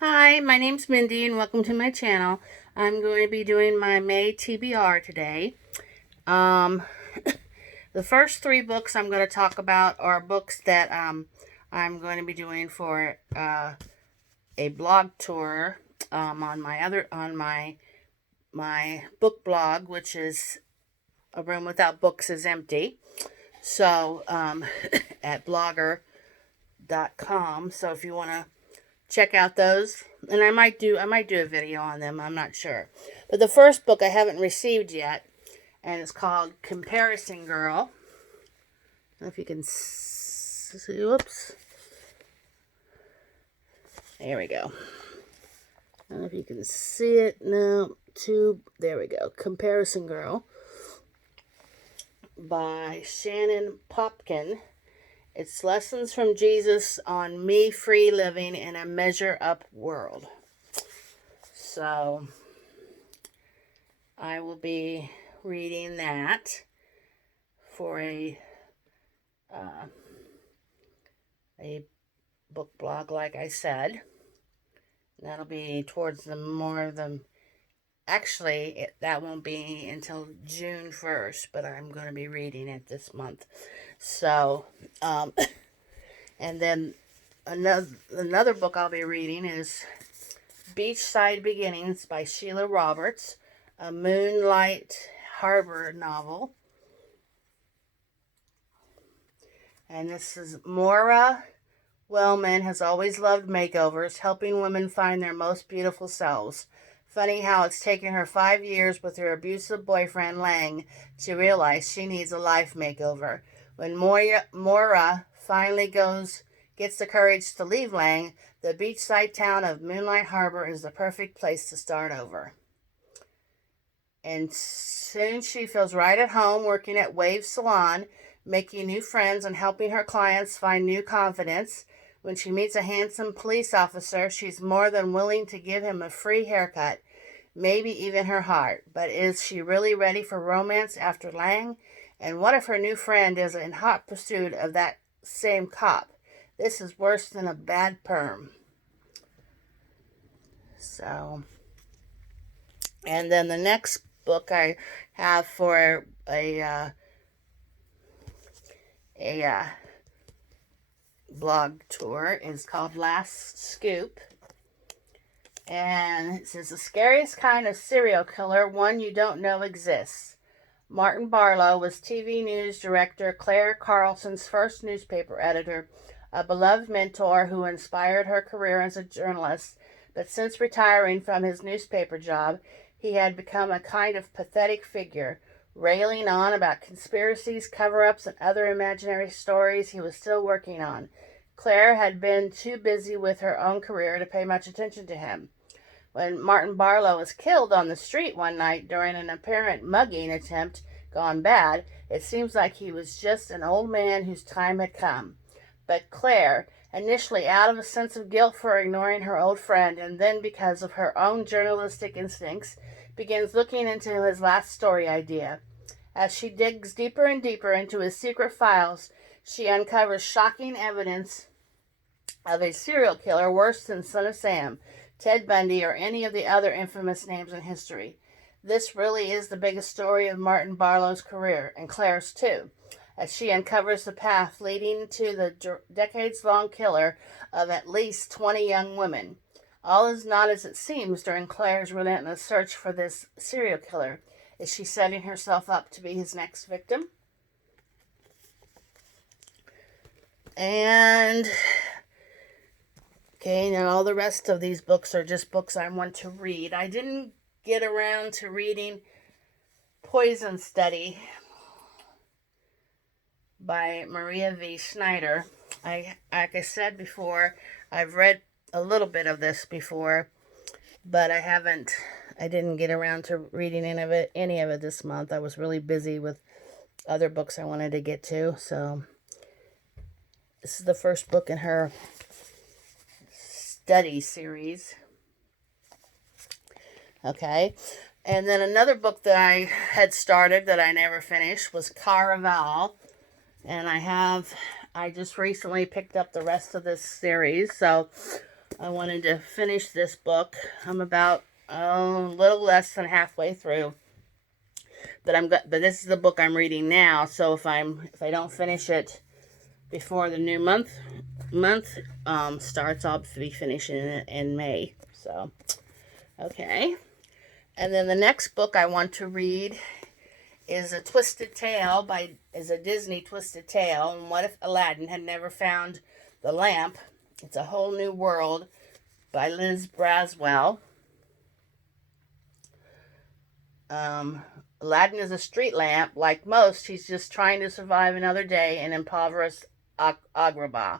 Hi, my name's Mindy and welcome to my channel. I'm going to be doing my May TBR today. Um, the first three books I'm going to talk about are books that I'm going to be doing for a blog tour on my book blog, which is A Room Without Books is Empty. So at blogger.com. So if you want to check out those, and I might do a video on them. I'm not sure, but the first book I haven't received yet, and it's called Comparison Girl. I don't know if you can see. Whoops. There we go. I don't know if you can see it now. There we go. Comparison Girl by Shannon Popkin. It's lessons from Jesus on me free living in a measure up world. So I will be reading that for uh, a book blog, like I said. That'll be towards the more of the. Actually, that won't be until June 1st, but I'm going to be reading it this month. So, and then another book I'll be reading is Beachside Beginnings by Sheila Roberts, a Moonlight Harbor novel. And this is Maura Wellman has always loved makeovers, helping women find their most beautiful selves. Funny how it's taken her 5 years with her abusive boyfriend Lang to realize she needs a life makeover. When Maura finally gets the courage to leave Lang, the beachside town of Moonlight Harbor is the perfect place to start over. And soon she feels right at home working at Wave Salon, making new friends and helping her clients find new confidence. When she meets a handsome police officer, she's more than willing to give him a free haircut, maybe even her heart. But is she really ready for romance after Lang? And what if her new friend is in hot pursuit of that same cop? This is worse than a bad perm. So, and then the next book I have for a blog tour is called Last Scoop. And it says the scariest kind of serial killer, one you don't know exists. Martin Barlow was TV news director Claire Carlson's first newspaper editor, a beloved mentor who inspired her career as a journalist, but since retiring from his newspaper job, he had become a kind of pathetic figure, railing on about conspiracies, cover-ups, and other imaginary stories he was still working on. Claire had been too busy with her own career to pay much attention to him. When Martin Barlow was killed on the street one night during an apparent mugging attempt gone bad, it seems like he was just an old man whose time had come. But Claire, initially out of a sense of guilt for ignoring her old friend and then because of her own journalistic instincts, begins looking into his last story idea. As she digs deeper and deeper into his secret files, she uncovers shocking evidence of a serial killer worse than Son of Sam, Ted Bundy, or any of the other infamous names in history. This really is the biggest story of Martin Barlow's career, and Claire's too, as she uncovers the path leading to the decades-long killer of at least 20 young women. All is not as it seems during Claire's relentless search for this serial killer. Is she setting herself up to be his next victim? And okay, now all the rest of these books are just books I want to read. I didn't get around to reading Poison Study by Maria V. Schneider. Like I said before, I've read a little bit of this before, but I didn't get around to reading any of it this month. I was really busy with other books I wanted to get to, so this is the first book in her study series. Okay. And then another book that I had started that I never finished was Caraval. And I just recently picked up the rest of this series. So I wanted to finish this book. I'm about a little less than halfway through, but this is the book I'm reading now. So if I don't finish it before the new month starts, I'll be finishing it in May. So okay, and then the next book I want to read is a Disney Twisted Tale. And what if Aladdin had never found the lamp? It's a Whole New World by Liz Braswell. Aladdin is a street lamp. Like most, he's just trying to survive another day in impoverished Agrabah.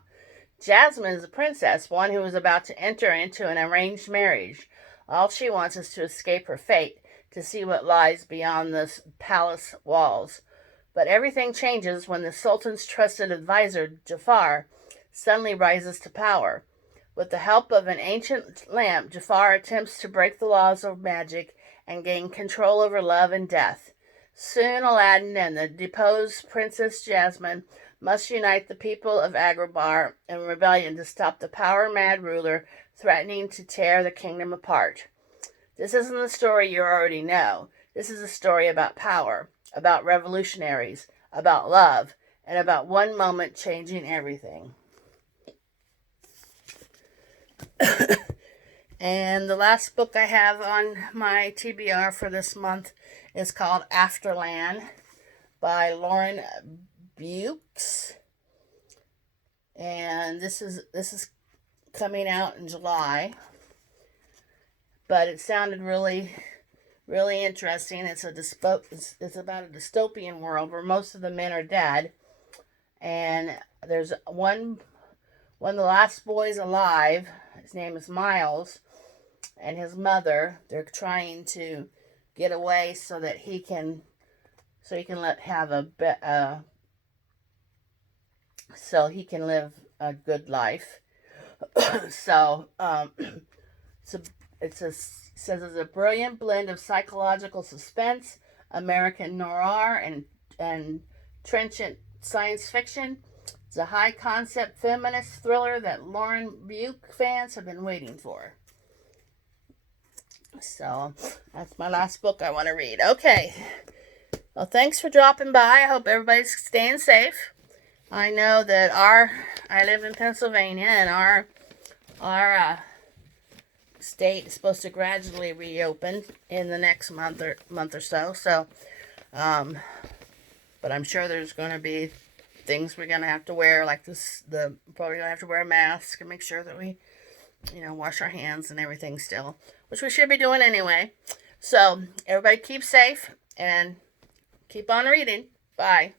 Jasmine is a princess, one who is about to enter into an arranged marriage. All she wants is to escape her fate, to see what lies beyond the palace walls. But everything changes when the Sultan's trusted advisor, Jafar, suddenly rises to power. With the help of an ancient lamp, Jafar attempts to break the laws of magic and gain control over love and death. Soon Aladdin and the deposed Princess Jasmine must unite the people of Agrabah in rebellion to stop the power-mad ruler threatening to tear the kingdom apart. This isn't the story you already know. This is a story about power, about revolutionaries, about love, and about one moment changing everything. And the last book I have on my TBR for this month is called Afterland by Lauren Bukes. And this is coming out in July. But it sounded really, really interesting. It's about a dystopian world where most of the men are dead. And there's one of the last boys alive. His name is Miles. And his mother, they're trying to get away so he can live a good life. So it says it's a brilliant blend of psychological suspense, American noir, and trenchant science fiction. It's a high concept feminist thriller that Lauren Buke fans have been waiting for. So that's my last book I want to read. Okay. Well, thanks for dropping by. I hope everybody's staying safe. I know that I live in Pennsylvania, and our state is supposed to gradually reopen in the next month or so. So, but I'm sure there's going to be things we're going to have to wear, like probably going to have to wear a mask and make sure that we, wash our hands and everything still, which we should be doing anyway. So everybody keep safe and keep on reading. Bye.